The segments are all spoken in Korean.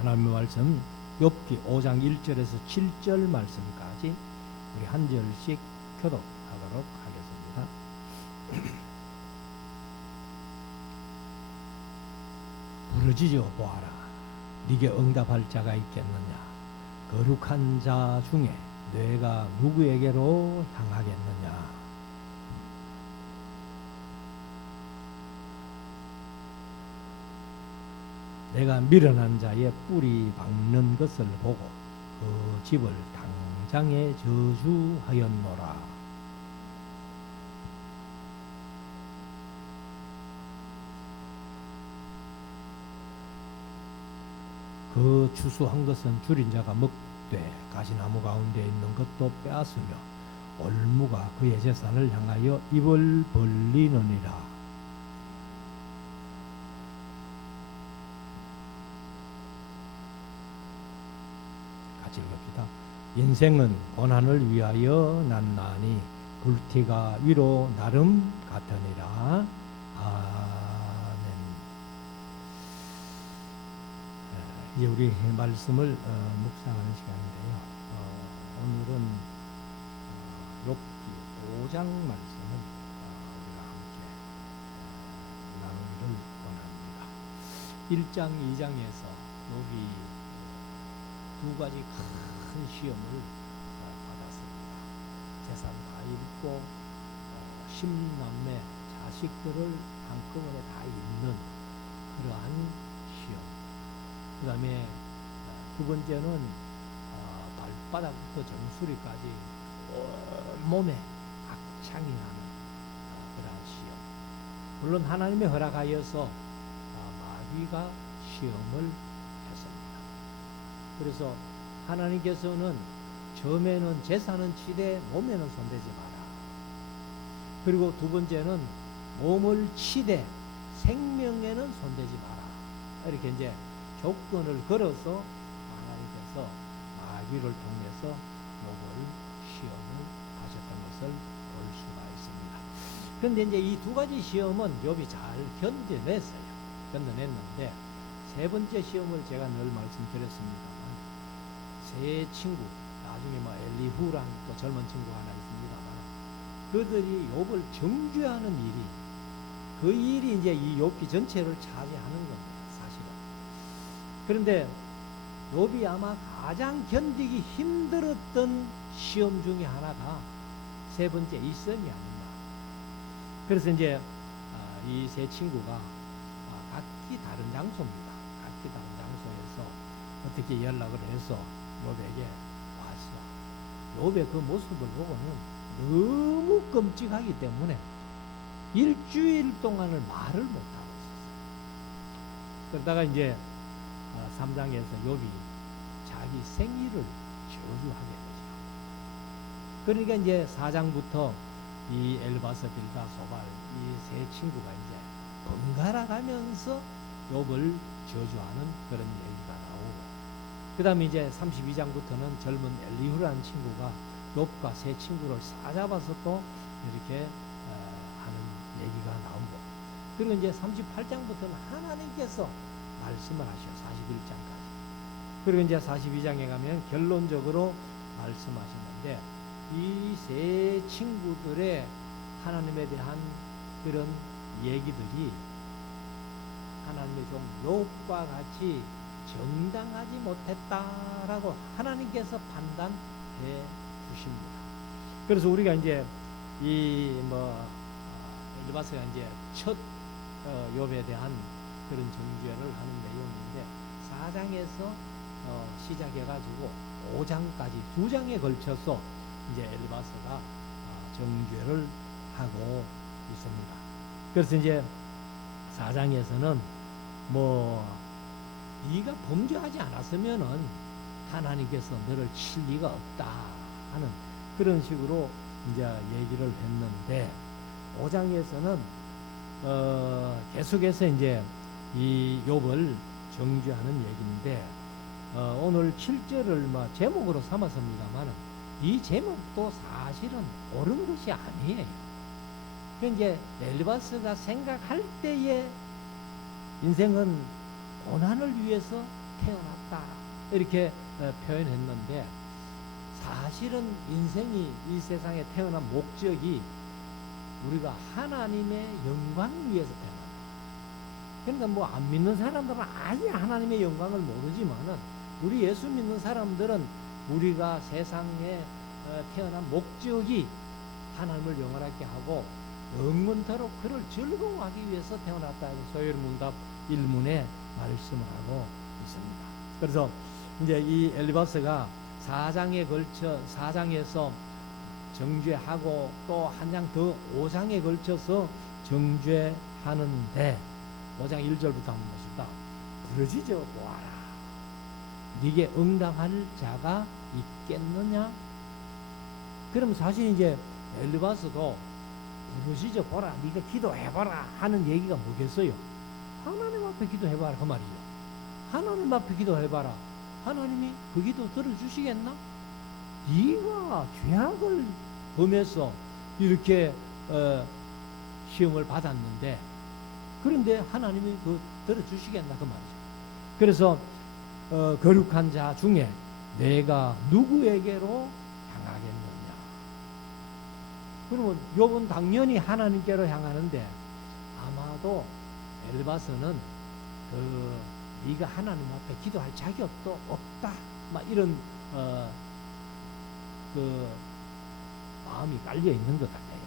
하나님의 말씀 욥기 5장 1절에서 7절 말씀까지 우리 한 절씩 교독하도록 하겠습니다. 부르짖어 보아라. 네게 응답할 자가 있겠느냐? 거룩한 자 중에 뇌가 누구에게로 향하겠느냐? 내가 미련한 자의 뿌리 박는 것을 보고 그 집을 당장에 저주하였노라. 그 추수한 것은 줄인 자가 먹되 가시나무 가운데 있는 것도 빼앗으며 올무가 그의 재산을 향하여 입을 벌리느니라. 같이 읽읍시다. 인생은 고난을 위하여 났나니 불티가 위로 나름 같으니라. 아멘. 이제 우리 말씀을 묵상하는 시간인데요. 오늘은 욥기 5장 말씀을 우리가 함께 나누기를 원합니다. 1장, 2장에서 욥이 두 가지 큰 시험을 받았습니다. 재산 다 잃고 10남매 자식들을 한꺼번에 다 잃는 그러한 시험. 그 다음에 두 번째는 발바닥부터 정수리까지 온몸에 각창이 나는 그러한 시험. 물론 하나님의 허락하여서 마귀가 시험을 그래서 하나님께서는 처음에는 재산은 치되 몸에는 손대지 마라. 그리고 두 번째는 몸을 치되 생명에는 손대지 마라. 이렇게 이제 조건을 걸어서 하나님께서 마귀를 통해서 욥을 시험을 하셨던 것을 볼 수가 있습니다. 그런데 이제 이 두 가지 시험은 욥이 잘 견뎌냈어요. 견뎌냈는데 세 번째 시험을 제가 늘 말씀드렸습니다. 세 친구, 나중에 엘리후랑 또 젊은 친구가 하나 있습니다만, 그들이 욥을 정죄하는 일이, 그 일이 이제 이 욥기 전체를 차지하는 겁니다, 사실은. 그런데 욥이 아마 가장 견디기 힘들었던 시험 중에 하나가 세 번째 이 시험이 아닌가. 그래서 이제 이 세 친구가 각기 다른 장소입니다. 각기 다른 장소에서 어떻게 연락을 해서 욥에게 왔어. 욥의 그 모습을 보고는 너무 끔찍하기 때문에 일주일 동안을 말을 못하고 있었어요. 그러다가 이제 3장에서 욥이 자기 생일을 저주하게 되죠. 그러니까 이제 4장부터 이 엘바스, 빌다, 소발 이 세 친구가 이제 번갈아 가면서 욥을 저주하는 그런 얘기가 나오고, 그 다음에 이제 32장부터는 젊은 엘리후라는 친구가 욥과 세 친구를 싸잡아서 또 이렇게 하는 얘기가 나오고, 그리고 이제 38장부터는 하나님께서 말씀을 하셔요. 41장까지. 그리고 이제 42장에 가면 결론적으로 말씀하시는데, 이 세 친구들의 하나님에 대한 그런 얘기들이 하나님의 좀 욥과 같이 정당하지 못했다라고 하나님께서 판단해 주십니다. 그래서 우리가 이제 엘바스가 이제 첫 욥에 대한 그런 정죄를 하는 내용인데, 4장에서 시작해가지고 5장까지 2장에 걸쳐서 이제 엘바스가 정죄를 하고 있습니다. 그래서 이제 4장에서는 네가 범죄하지 않았으면은 하나님께서 너를 칠 리가 없다 하는 그런 식으로 이제 얘기를 했는데, 5장에서는 계속해서 이제 이 욥을 정죄하는 얘기인데, 오늘 7절을 제목으로 삼았습니다만은 이 제목도 사실은 옳은 것이 아니에요. 이제 엘바스가 생각할 때에 인생은 고난을 위해서 태어났다 이렇게 표현했는데, 사실은 인생이 이 세상에 태어난 목적이 우리가 하나님의 영광을 위해서 태어난다. 그러니까 뭐 안 믿는 사람들은 아예 하나님의 영광을 모르지만은, 우리 예수 믿는 사람들은 우리가 세상에 태어난 목적이 하나님을 영원하게 하고 영원토록 그를 즐거워하기 위해서 태어났다. 소열문답 1문에 말씀을 하고 있습니다. 그래서 이제 이 엘리바스가 4장에 걸쳐 4장에서 정죄하고 또 한 장 더 5장에 걸쳐서 정죄하는데, 5장 1절부터 한번 봅시다. 부르짖어 보아라. 네게 응답할 자가 있겠느냐? 그럼 사실 이제 엘리바스도 부르짖어 보라, 네가 기도해봐라 하는 얘기가 뭐겠어요? 하나님 앞에 기도해봐라 그 말이죠. 하나님 앞에 기도해봐라. 하나님이 그 기도 들어주시겠나? 네가 죄악을 범해서 이렇게 시험을 받았는데, 그런데 하나님이 그 들어주시겠나 그 말이죠. 그래서 거룩한 자 중에 내가 누구에게로 향하겠느냐? 그러면 욥은 당연히 하나님께로 향하는데, 아마도 엘리바스는 네가 하나님 앞에 기도할 자격도 없다, 막 이런 마음이 깔려 있는 것 같아요.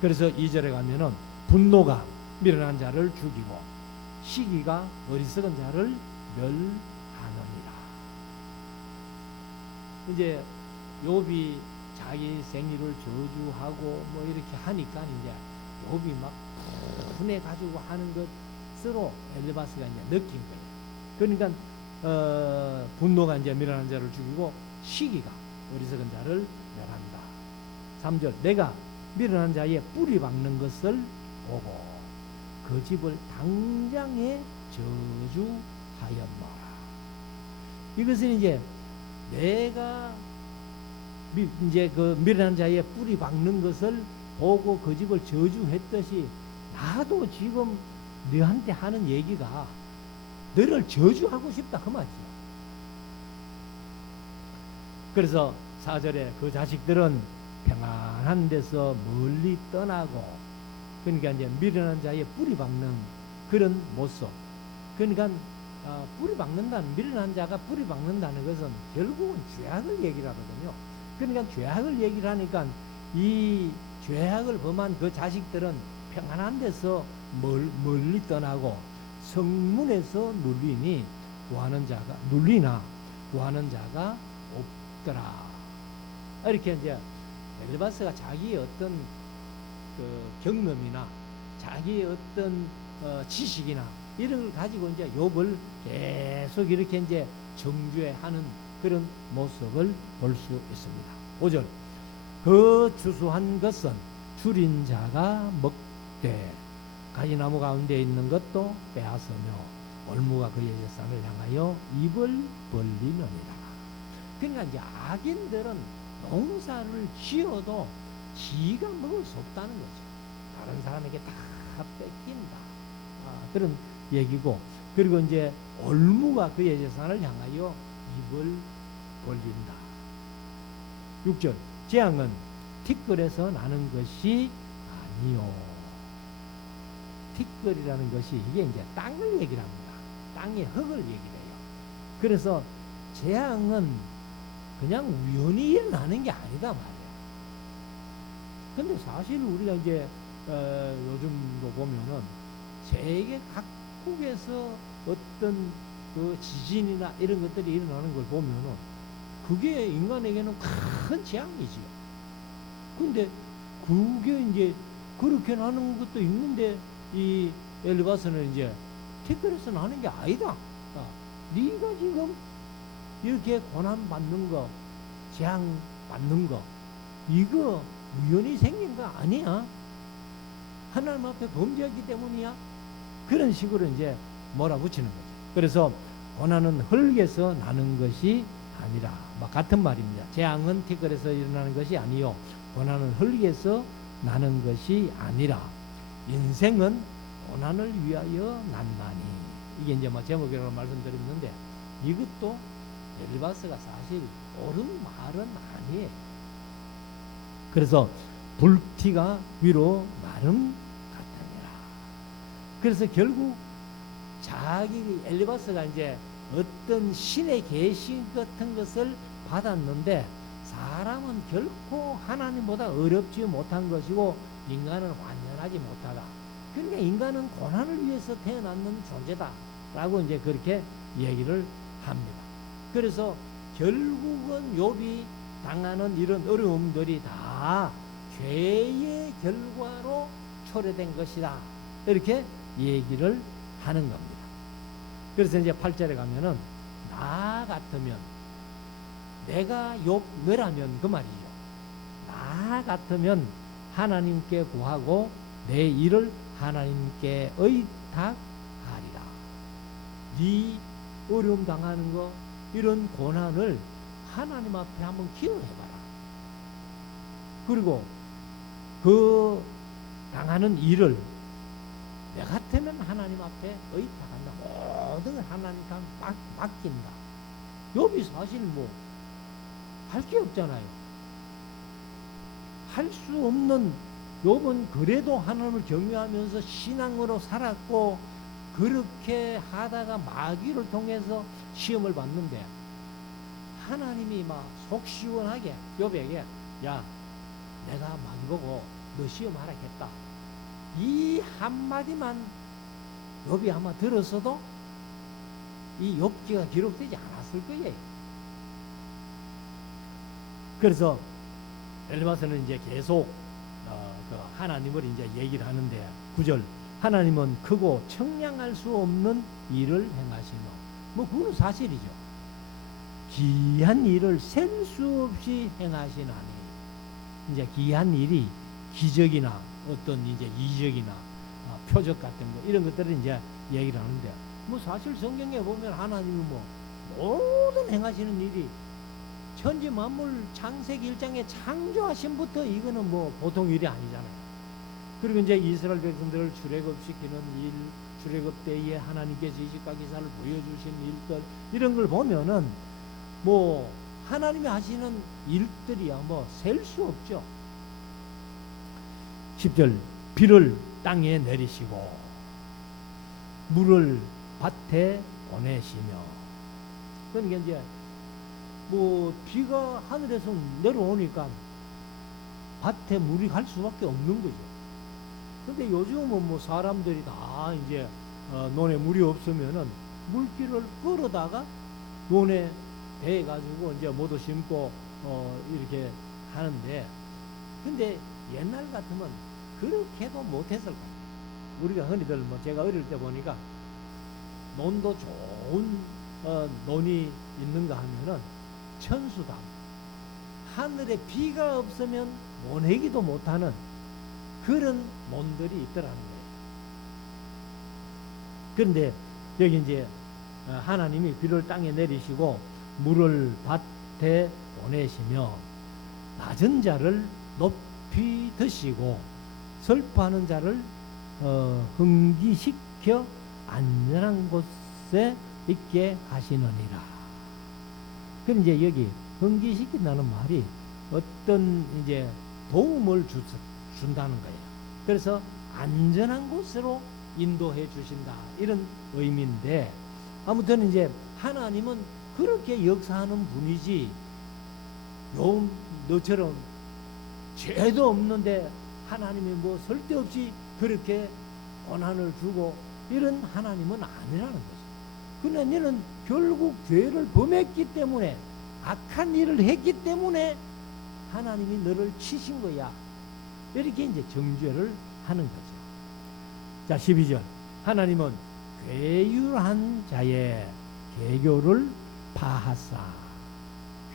그래서 2절에 가면은 분노가 미련한 자를 죽이고 시기가 어리석은 자를 멸하느니라. 이제 욥이 자기 생일을 저주하고 뭐 이렇게 하니까 이제 욥이 막 분해 가지고 하는 것으로 엘리바스가 이제 느낀 거예요. 그러니까 분노가 이제 미련한 자를 죽이고 시기가 어리석은 자를 멸한다. 3절 내가 미련한 자의 뿌리 박는 것을 보고 그 집을 당장에 저주하였노라. 이것은 이제 내가 이제 그 미련한 자의 뿌리 박는 것을 보고 그 집을 저주했듯이, 나도 지금 너한테 하는 얘기가 너를 저주하고 싶다 그 말이죠. 그래서 4절에 그 자식들은 평안한 데서 멀리 떠나고, 그러니까 이제 미련한 자의 뿌리 박는 그런 모습. 그러니까 뿌리 박는다는, 미련한 자가 뿌리 박는다는 것은 결국은 죄악을 얘기를 하거든요. 그러니까 죄악을 얘기를 하니까 이 죄악을 범한 그 자식들은 평안한 데서 멀리 떠나고 성문에서 눌리나 구하는 자가 없더라. 이렇게 이제 엘리바스가 자기의 어떤 그 경험이나 자기의 어떤 지식이나 이런 걸 가지고 이제 욥을 계속 이렇게 이제 정죄하는 그런 모습을 볼 수 있습니다. 5절 그 추수한 것은 줄인 자가 먹되 가지나무 가운데 있는 것도 빼앗으며 올무가 그의 재산을 향하여 입을 벌리느니라. 그러니까 이제 악인들은 농사를 지어도 지가 먹을 수 없다는 거죠. 다른 사람에게 다 뺏긴다. 그런 얘기고, 그리고 이제 올무가 그의 재산을 향하여 입을 벌린다. 6절 재앙은 티끌에서 나는 것이 아니요. 티끌이라는 것이 이게 이제 땅을 얘기를 합니다. 땅의 흙을 얘기를 해요. 그래서 재앙은 그냥 우연히 일어나는 게 아니다 말이에요. 근데 사실 우리가 이제 요즘도 보면은 세계 각국에서 어떤 그 지진이나 이런 것들이 일어나는 걸 보면은 그게 인간에게는 큰 재앙이지요. 근데 그게 이제 그렇게 나는 것도 있는데, 이 엘리바스는 이제 티끌에서 나는 게 아니다. 네가 지금 이렇게 고난 받는 거, 재앙 받는 거, 이거 우연히 생긴 거 아니야. 하나님 앞에 범죄했기 때문이야. 그런 식으로 이제 몰아붙이는 거죠. 그래서 고난은 흙에서 나는 것이 아니라, 같은 말입니다. 재앙은 티끌에서 일어나는 것이 아니요, 고난은 흙에서 나는 것이 아니라 인생은 고난을 위하여 난나니. 이게 이제 제목이라고 말씀드렸는데, 이것도 엘리바스가 사실 옳은 말은 아니에요. 그래서 불티가 위로 마름 같으니라. 그래서 결국 자기 엘리바스가 이제 어떤 신의 계시 같은 것을 받았는데 사람은 결코 하나님보다 어렵지 못한 것이고 인간은 완전하지 못하다. 그러니까 인간은 고난을 위해서 태어났는 존재다 라고 이제 그렇게 얘기를 합니다. 그래서 결국은 욥이 당하는 이런 어려움들이 다 죄의 결과로 초래된 것이다 이렇게 얘기를 하는 겁니다. 그래서 이제 8절에 가면은 나 같으면 내가 욥 너라면 그 말이죠. 나 같으면 하나님께 구하고 내 일을 하나님께 의탁하리라. 네 어려움 당하는 거 이런 고난을 하나님 앞에 한번 기도해봐라. 그리고 그 당하는 일을 내 같으면 하나님 앞에 의탁한다. 모든 걸 하나님께 맡긴다. 욥이 사실 뭐 할 게 없잖아요. 할 수 없는 욥은 그래도 하나님을 경외하면서 신앙으로 살았고 그렇게 하다가 마귀를 통해서 시험을 받는데 하나님이 막 속 시원하게 욥에게 야 내가 마귀 보고 너 시험하라겠다. 이 한마디만 욥이 아마 들었어도 이 욥기가 기록되지 않았을 거예요. 그래서 엘리바스는 이제 계속 그 하나님을 이제 얘기를 하는데 9절 하나님은 크고 청량할 수 없는 일을 행하시며 뭐 그건 사실이죠. 기한 일을 셀 수 없이 행하시나니 이제 기한 일이 기적이나 어떤 이제 이적이나 표적 같은 거 이런 것들을 이제 얘기를 하는데 뭐 사실 성경에 보면 하나님은 뭐 모든 행하시는 일이 천지 만물 창세기 1장에 창조하신부터 이거는 뭐 보통 일이 아니잖아요. 그리고 이제 이스라엘 백성들을 출애굽시키는 일, 출애굽 때에 하나님께서 이식과 기사를 보여주신 일들 이런 걸 보면은 뭐 하나님이 하시는 일들이야 뭐 셀 수 없죠. 10절 비를 땅에 내리시고 물을 밭에 보내시며 그러니까 이제 뭐 비가 하늘에서 내려오니까 밭에 물이 갈 수밖에 없는 거죠. 근데 요즘은 뭐 사람들이 다 이제 논에 물이 없으면은 물길을 끌어다가 논에 대 가지고 이제 모두 심고 이렇게 하는데 근데 옛날 같으면 그렇게도 못했을 거예요. 우리가 흔히들 뭐 제가 어릴 때 보니까 논도 좋은 논이 있는가 하면은 천수담 하늘에 비가 없으면 모내기도 못하는 그런 논들이 있더라는 거예요. 그런데 여기 이제 하나님이 비를 땅에 내리시고 물을 밭에 보내시며 낮은 자를 높이 드시고 슬퍼하는 자를 흥기시켜 안전한 곳에 있게 하시느니라. 그럼 이제 여기 흥기시킨다는 말이 어떤 이제 도움을 준다는 거예요. 그래서 안전한 곳으로 인도해 주신다 이런 의미인데 아무튼 이제 하나님은 그렇게 역사하는 분이지 너처럼 죄도 없는데 하나님이 뭐 쓸데없이 그렇게 고난을 주고 이런 하나님은 아니라는 거죠. 그러나 너는 결국 죄를 범했기 때문에 악한 일을 했기 때문에 하나님이 너를 치신 거야. 이렇게 이제 정죄를 하는 거죠. 자 12절 하나님은 괴유한 자의 개교를 파하사.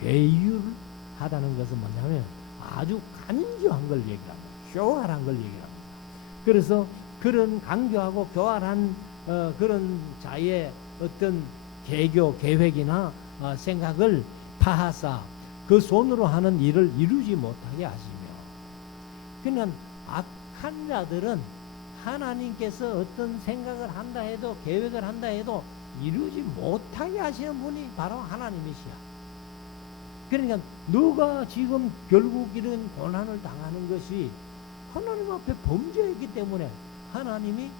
괴유하다는 것은 뭐냐면 아주 간교한 걸 얘기합니다. 교활한 걸 얘기합니다. 그래서 그런 간교하고 교활한 그런 자의 어떤 개교 계획이나 생각을 파하사 그 손으로 하는 일을 이루지 못하게 하시며 그냥 악한 자들은 하나님께서 어떤 생각을 한다 해도 계획을 한다 해도 이루지 못하게 하시는 분이 바로 하나님이시야. 그러니까 너가 지금 결국 이런 고난을 당하는 것이 하나님 앞에 범죄했기 때문에 하나님이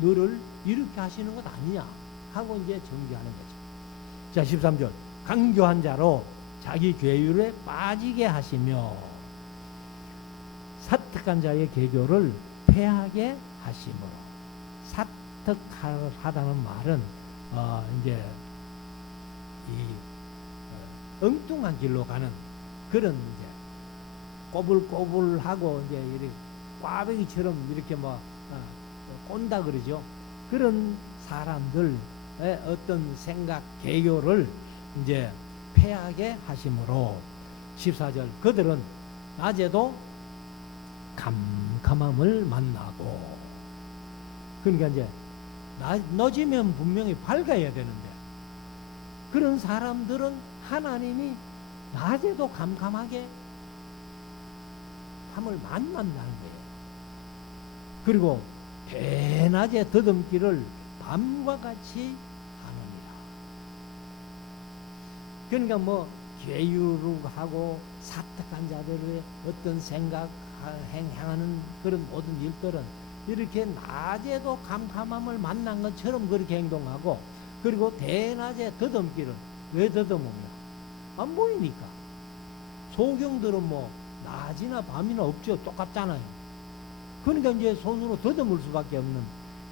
너를 이렇게 하시는 것 아니냐 하고 이제 정죄하는 거죠. 자, 13절. 강교한 자로 자기 괴율에 빠지게 하시며 사특한 자의 계교를 패하게 하심으로. 사특하다는 말은 이제 이 엉뚱한 길로 가는 그런 이제 꼬불꼬불하고 이제 이렇게 꽈배기처럼 이렇게 뭐 꼰다 그러죠. 그런 사람들의 어떤 생각 계교를 이제 패하게 하심으로. 14절. 그들은 낮에도 캄캄함을 만나고. 그러니까 이제 낮이면 분명히 밝아야 되는데 그런 사람들은 하나님이 낮에도 캄캄하게 함을 만난다는 거예요. 그리고 대낮에 더듬기를 밤과 같이 하느니라. 그러니까 뭐 계율하고 사특한 자들의 어떤 생각 행하는 그런 모든 일들은 이렇게 낮에도 캄캄함을 만난 것처럼 그렇게 행동하고, 그리고 대낮에 더듬기를 왜 더듬으냐? 안 보이니까. 소경들은 뭐 낮이나 밤이나 없죠. 똑같잖아요. 그러니까 이제 손으로 더듬을 수밖에 없는.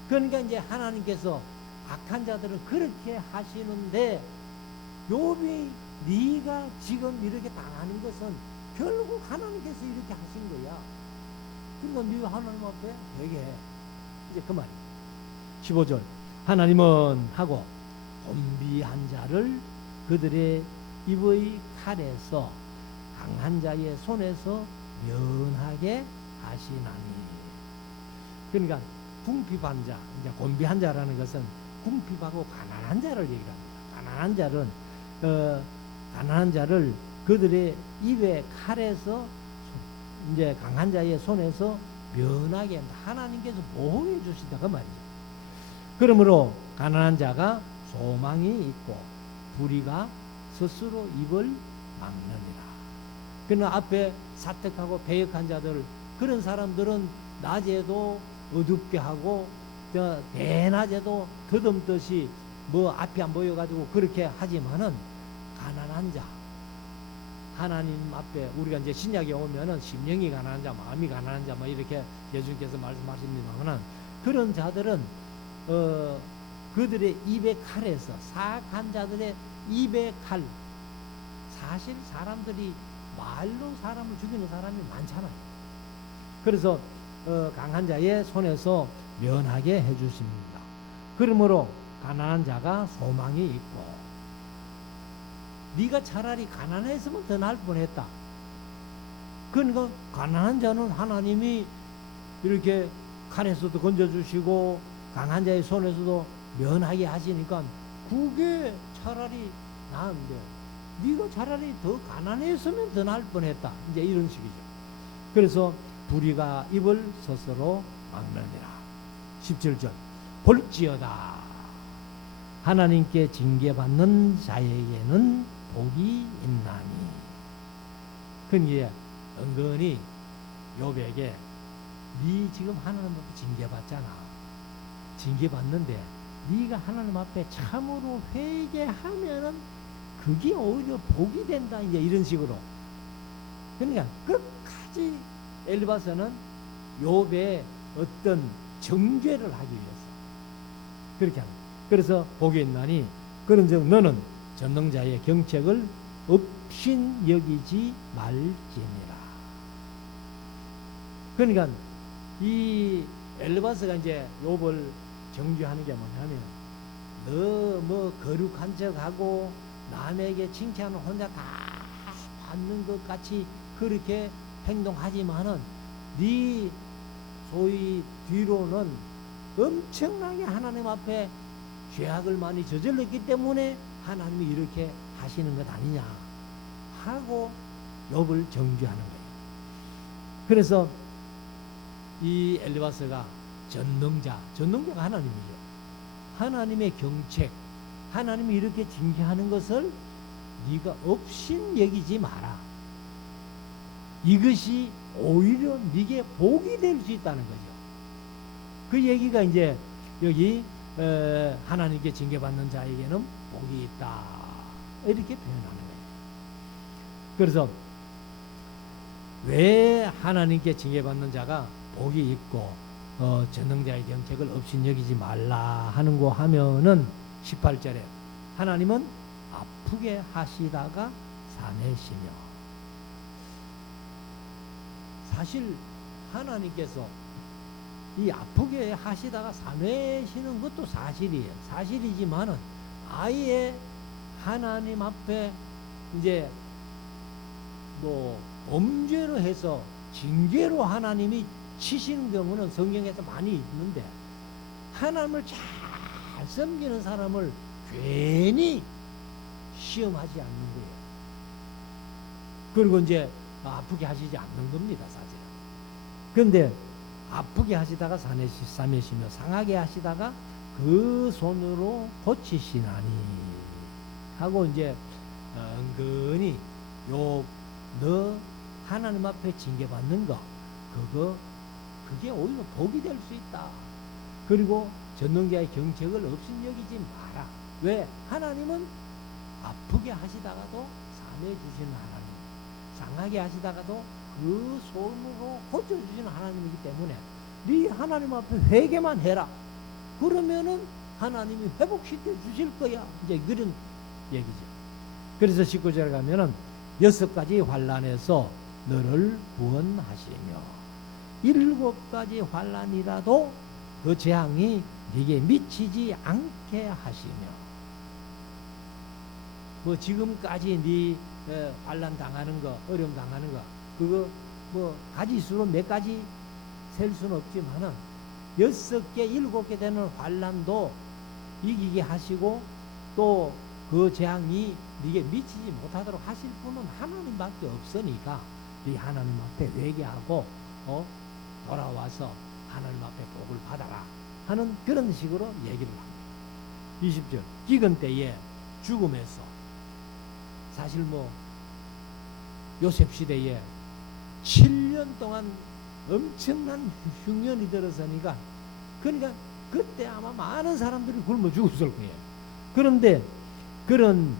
그러니까 이제 하나님께서 악한 자들은 그렇게 하시는데 욥이 네가 지금 이렇게 당하는 것은 결국 하나님께서 이렇게 하신 거야. 그러니까 네가 하나님 앞에 되게 해. 이제 그 말이야. 15절. 하나님은 하고 곤비한 자를 그들의 입의 칼에서 강한 자의 손에서 면하게 하시나니. 그러니까 궁핍한 자, 이제 곤비한 자라는 것은 궁핍하고 가난한 자를 얘기합니다. 가난한 자를 그들의 입의 칼에서 이제 강한 자의 손에서 면하게 하나님께서 보호해 주신다 그 말이죠. 그러므로 가난한 자가 소망이 있고 불의가 스스로 입을 막느니라. 그러나 앞에 사택하고 배역한 자들, 그런 사람들은 낮에도 어둡게 하고 대낮에도 더듬듯이 뭐 앞이 안 보여가지고 그렇게 하지만은 가난한 자, 하나님 앞에 우리가 이제 신약에 오면은 심령이 가난한 자, 마음이 가난한 자, 뭐 이렇게 예수님께서 말씀하십니다만은 그런 자들은 그들의 입의 칼에서, 사악한 자들의 입의 칼, 사실 사람들이 말로 사람을 죽이는 사람이 많잖아요. 그래서 강한 자의 손에서 면하게 해주십니다. 그러므로 가난한 자가 소망이 있고. 네가 차라리 가난했으면 더 나을 뻔했다. 그러니까 가난한 자는 하나님이 이렇게 칼에서도 건져주시고 강한 자의 손에서도 면하게 하시니까 그게 차라리 나은데 네가 차라리 더 가난했으면 더 나을 뻔했다. 이제 이런 식이죠. 그래서 불의가 입을 스스로 막느니라. 17절. 볼지어다 하나님께 징계받는 자에게는 복이 있나니. 그러니까 은근히 욥에게 네 지금 하나님 앞에 징계받잖아. 징계받는데 네가 하나님 앞에 참으로 회개하면은 그게 오히려 복이 된다. 이제 이런 식으로. 그러니까 끝까지 엘리바스는 욥의 어떤 정죄를 하기 위해서 그렇게 합니다. 그래서 복이 있나니 그런즉 너는 전능자의 경책을 업신 여기지 말지니라. 그러니까 이 엘리바스가 이제 욥을 정죄하는 게 뭐냐면 너 뭐 거룩한 척하고 남에게 칭찬을 혼자 다 받는 것 같이 그렇게 행동하지만은 네 소위 뒤로는 엄청나게 하나님 앞에 죄악을 많이 저질렀기 때문에 하나님이 이렇게 하시는 것 아니냐 하고 욥을 정죄하는 거예요. 그래서 이 엘리바스가 전능자가 하나님이죠. 하나님의 경책, 하나님이 이렇게 징계하는 것을 네가 업신 여기지 마라. 이것이 오히려 네게 복이 될 수 있다는 거죠. 그 얘기가 이제 여기 하나님께 징계받는 자에게는 복이 있다, 이렇게 표현하는 거예요. 그래서 왜 하나님께 징계받는 자가 복이 있고 전능자의 경책을 업신여기지 말라 하는 거 하면은 18절에 하나님은 아프게 하시다가 사내시며, 사실 하나님께서 이 아프게 하시다가 사내시는 것도 사실이에요. 사실이지만은 아예 하나님 앞에 이제 뭐 범죄로 해서 징계로 하나님이 치시는 경우는 성경에서 많이 있는데, 하나님을 잘 섬기는 사람을 괜히 시험하지 않는 거예요. 그리고 이제 아프게 하시지 않는 겁니다, 사실은. 그런데 아프게 하시다가 사내시며 상하게 하시다가 그 손으로 고치시나니 하고 이제 은근히 너 하나님 앞에 징계받는 거 그게 오히려 복이 될 수 있다. 그리고 전능자의 경책을 업신여기지 마라. 왜? 하나님은 아프게 하시다가도 사내주시는 하나님, 상하게 하시다가도 그 손으로 고쳐주시는 하나님이기 때문에 네 하나님 앞에 회개만 해라. 그러면은 하나님이 회복시켜 주실 거야. 이제 그런 얘기죠. 그래서 19절에 가면은 6가지 환난에서 너를 구원하시며 7가지 환난이라도 그 재앙이 네게 미치지 않게 하시며, 뭐 지금까지 네 환난 당하는 거, 어려움 당하는 거, 그거 뭐 가지수로 몇 가지 셀 수는 없지만은 6개, 7개 되는 환난도 이기게 하시고 또 그 재앙이 네게 미치지 못하도록 하실 분은 하나님밖에 없으니까 네 하나님 앞에 회개하고 돌아와서 하나님 앞에 복을 받아라 하는 그런 식으로 얘기를 합니다. 20절 기근 때에 죽음에서, 사실 뭐 요셉 시대에 7년 동안 엄청난 흉년이 들어서니까, 그러니까 그때 아마 많은 사람들이 굶어 죽었을 거예요. 그런데 그런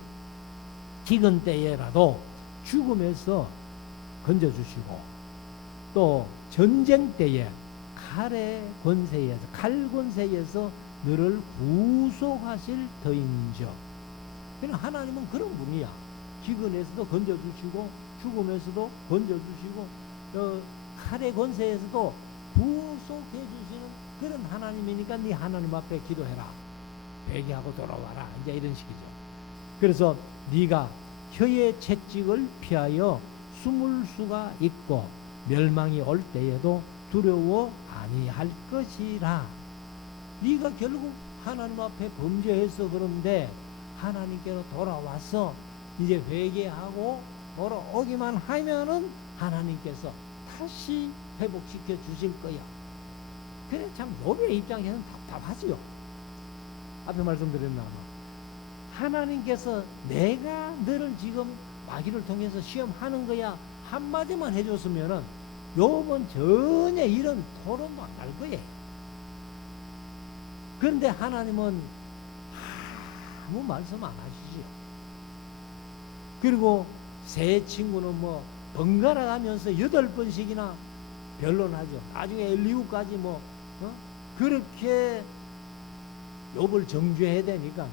기근 때에라도 죽음에서 건져주시고, 또 전쟁 때에 칼 권세에서 너를 구속하실 터인즉, 그냥 하나님은 그런 분이야. 기근에서도 건져주시고 죽음에서도 건져주시고 칼의 권세에서도 구속해 주시는 그런 하나님이니까 네 하나님 앞에 기도해라, 회개하고 돌아와라, 이제 이런 식이죠. 그래서 네가 혀의 채찍을 피하여 숨을 수가 있고 멸망이 올 때에도 두려워 아니할 것이라. 네가 결국 하나님 앞에 범죄해서 그런데 하나님께로 돌아와서 이제 회개하고 돌아오기만 하면은 하나님께서 다시 회복시켜 주실 거야. 그래, 참 노비의 입장에서는 답답하지요. 앞에 말씀드렸나 아마. 하나님께서 내가 너를 지금 마귀를 통해서 시험하는 거야 한마디만 해줬으면은 욥은 전혀 이런 토론 못 할 거예요. 그런데 하나님은 아무 말씀 안 하시지요. 그리고 새 친구는 뭐 번갈아 가면서 8번씩이나 변론하죠. 나중에 엘리후까지 그렇게 욥을 정죄해야 되니까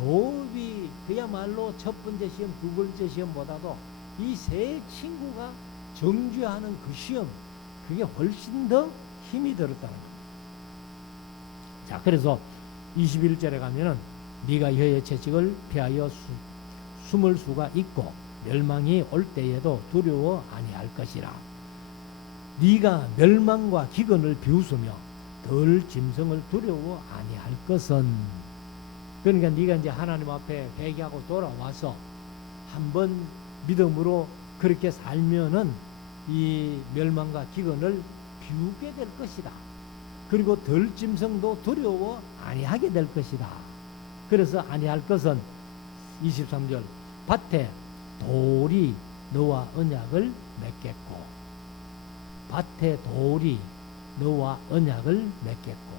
욥이 그야말로 첫 번째 시험, 두 번째 시험보다도 이 세 친구가 정죄하는 그 시험, 그게 훨씬 더 힘이 들었다는 겁니다. 자, 그래서 21절에 가면은 네가 혀의 채찍을 피하여 숨을 수가 있고 멸망이 올 때에도 두려워 아니할 것이라. 네가 멸망과 기근을 비웃으며 덜 짐승을 두려워 아니할 것은, 그러니까 네가 이제 하나님 앞에 회개하고 돌아와서 한번 믿음으로 그렇게 살면은 이 멸망과 기근을 비우게 될 것이다. 그리고 덜짐승도 두려워 아니하게 될 것이다. 그래서 아니할 것은 23절 밭에 돌이 너와 언약을 맺겠고, 밭에 돌이 너와 언약을 맺겠고.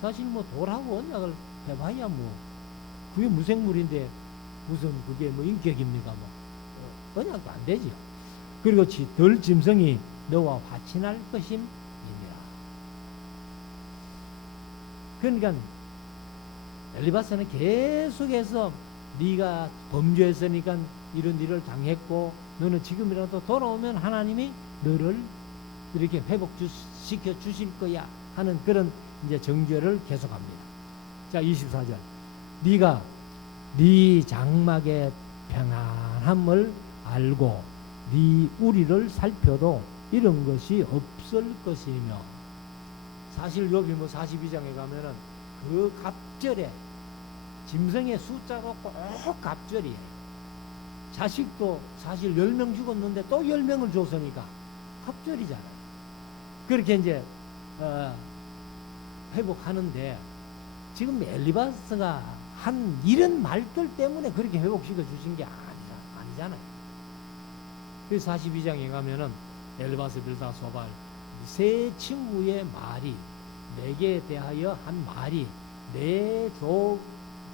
사실 뭐 돌하고 언약을 해봐야 뭐 그게 무생물인데 무슨 그게 뭐 인격입니까? 뭐 언약도 안 되지요. 그리고 덜 짐승이 너와 화친할 것임이니라. 그러니까 엘리바스는 계속해서 네가 범죄했으니까 이런 일을 당했고 너는 지금이라도 돌아오면 하나님이 너를 이렇게 회복시켜 주실 거야 하는 그런 이제 정죄를 계속합니다. 자, 24절 네가 네 장막의 평안함을 알고 네 우리를 살펴도 이런 것이 없을 것이며. 사실 여기 뭐 42장에 가면은 그 갑절에 짐승의 숫자가 꼭 갑절이에요. 자식도 사실 10명 죽었는데 또 10명을 줬으니까 갑절이잖아요. 그렇게 이제 회복하는데 지금 엘리바스가 한 이런 말들 때문에 그렇게 회복시켜 주신 게 아니잖아요. 그래서 42장에 가면은 엘리바스, 빌다, 소발 세 친구의 말이 내게 대하여 한 말이 내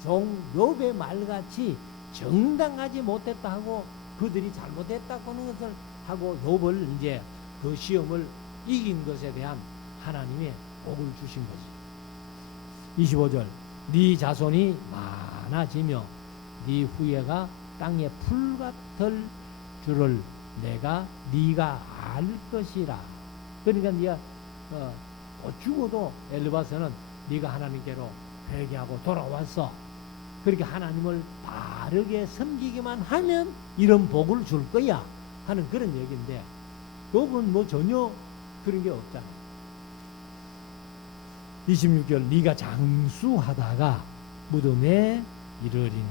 종 욥의 말같이 정당하지 못했다 하고 그들이 잘못했다고 하는 것을 하고 욥을 이제 그 시험을 이긴 것에 대한 하나님의 복을 주신 거지. 25절 네 자손이 많아지며 네 후예가 땅에 풀 같을 줄을 네가 알 것이라. 그러니까 네가 죽어도 엘리바스는 네가 하나님께로 회개하고 돌아왔어. 그렇게 하나님을 바르게 섬기기만 하면 이런 복을 줄 거야 하는 그런 얘기인데 욥은 뭐 전혀 그런 게 없잖아. 26절 네가 장수하다가 무덤에 이르리니.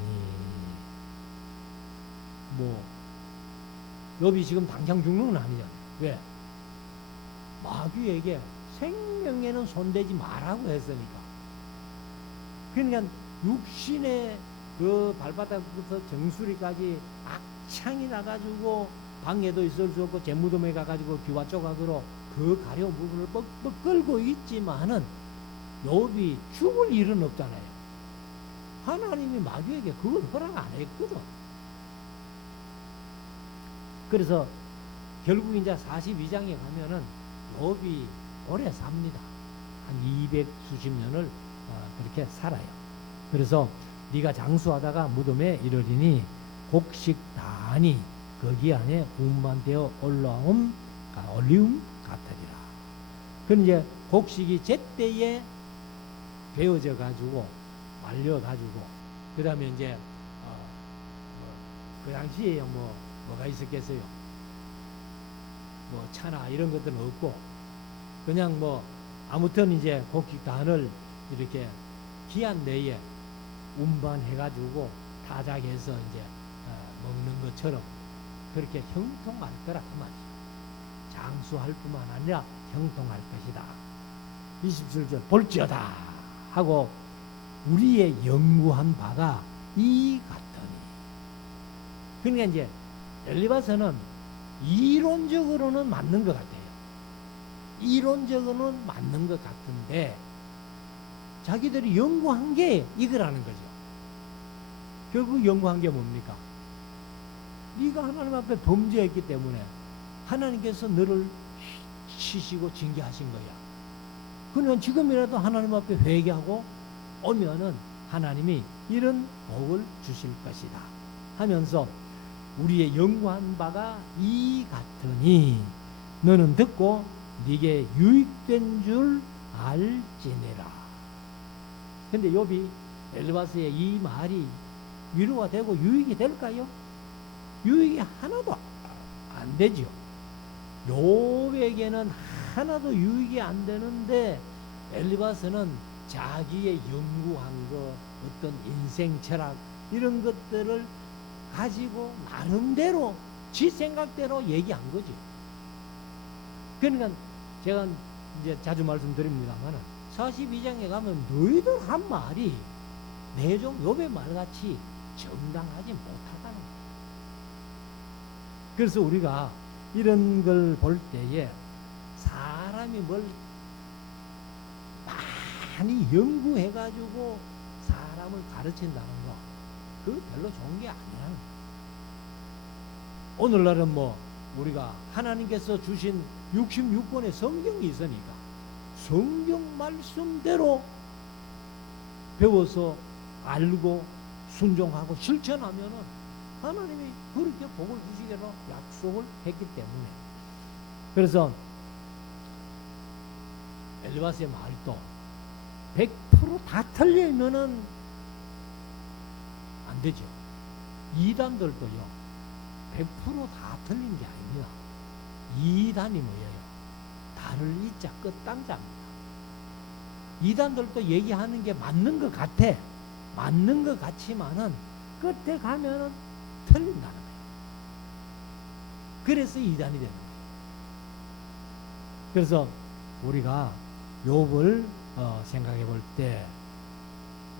뭐 욥이 지금 당장 죽는 건 아니잖아. 왜? 마귀에게 생명에는 손대지 말라고 했으니까. 그러니까 육신의 그 발바닥부터 정수리까지 악창이 나가지고 방에도 있을 수 없고 재무덤에 가가지고 귀와 쪼각으로 그 가려운 부분을 뻑뻑 끌고 있지만은 욥이 죽을 일은 없잖아요. 하나님이 마귀에게 그걸 허락 안 했거든. 그래서 결국 이제 42장에 가면은 욥이 오래 삽니다. 한 200 수십 년을 그렇게 살아요. 그래서 네가 장수하다가 무덤에 이르리니 곡식 단이 거기 안에 운반되어 올리움 같으리라. 그럼 이제 곡식이 제때에 베어져 가지고 말려 가지고 그 다음에 이제 그 당시에 뭐가 있었겠어요? 뭐 차나 이런 것들은 없고 그냥 뭐 아무튼 이제 곡식 단을 이렇게 기한 내에 운반해가지고 타작해서 이제 먹는 것처럼 그렇게 형통할 거라 그 말이죠. 장수할 뿐만 아니라 형통할 것이다. 27절 볼지어다 하고 우리의 연구한 바가 이 같으니. 그러니까 이제 엘리바스는 이론적으로는 맞는 것 같아요. 이론적으로는 맞는 것 같은데 자기들이 연구한 게 이거라는 거죠. 결국 연구한 게 뭡니까? 네가 하나님 앞에 범죄했기 때문에 하나님께서 너를 치시고 징계하신 거야. 그러면 지금이라도 하나님 앞에 회개하고 오면은 하나님이 이런 복을 주실 것이다 하면서 우리의 연구한 바가 이 같으니 너는 듣고 네게 유익된 줄 알지니라. 근데 욥이 엘리바스의 이 말이 위로가 되고 유익이 될까요? 유익이 하나도 안 되죠. 욥에게는 하나도 유익이 안 되는데 엘리바스는 자기의 연구한 거, 어떤 인생 철학 이런 것들을 가지고 나름대로 지 생각대로 얘기한 거죠. 그러니까 제가 이제 자주 말씀드립니다만 42장에 가면 너희들 한 말이 내 종 욥의 말같이 정당하지 못하다는 거예요. 그래서 우리가 이런 걸 볼 때에 사람이 뭘 많이 연구해가지고 사람을 가르친다는 거, 그거 별로 좋은 게 아니라는 거예요. 오늘날은 뭐 우리가 하나님께서 주신 66권의 성경이 있으니까 성경 말씀대로 배워서 알고 순종하고 실천하면은 하나님이 그렇게 복을 주시기로 약속을 했기 때문에, 그래서 엘리바스의 말도 100%다 틀리면은 안 되죠. 이단들도요 100%다 틀린 게 아닙니다. 이단이 뭐예요? 달을 이자 끝 땅자입니다. 이단들도 얘기하는 게 맞는 것 같아. 맞는 것 같지만은 끝에 가면은 틀린다는 거예요. 그래서 이단이 되는 거예요. 그래서 우리가 욥을 생각해 볼 때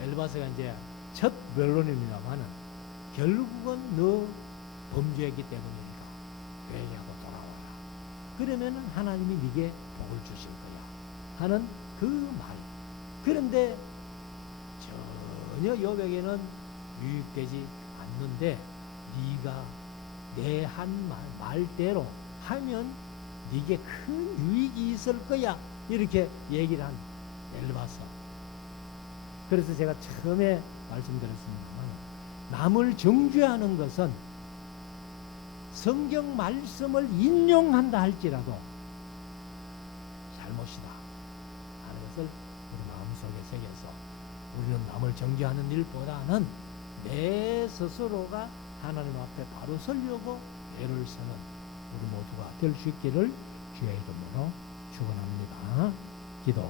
엘리바스가 이제 첫 변론입니다만은 결국은 너 범죄했기 때문이니까 회개하고 돌아와라. 그러면은 하나님이 네게 복을 주실 거야 하는 그 말. 그런데 전혀 욥에게는 유익되지 않는데 네가 내 한 말대로 하면 네게 큰 유익이 있을 거야, 이렇게 얘기를 한 엘리바스. 그래서 제가 처음에 말씀드렸습니다만 남을 정죄하는 것은 성경 말씀을 인용한다 할지라도 잘못이다 하는 것을 우리 마음속에 새겨서 우리는 남을 정죄하는 일보다는 내 스스로가 하나님 앞에 바로 서려고 애를 쓰는 우리 모두가 될 수 있기를 주의 이름으로 축원합니다. 기도.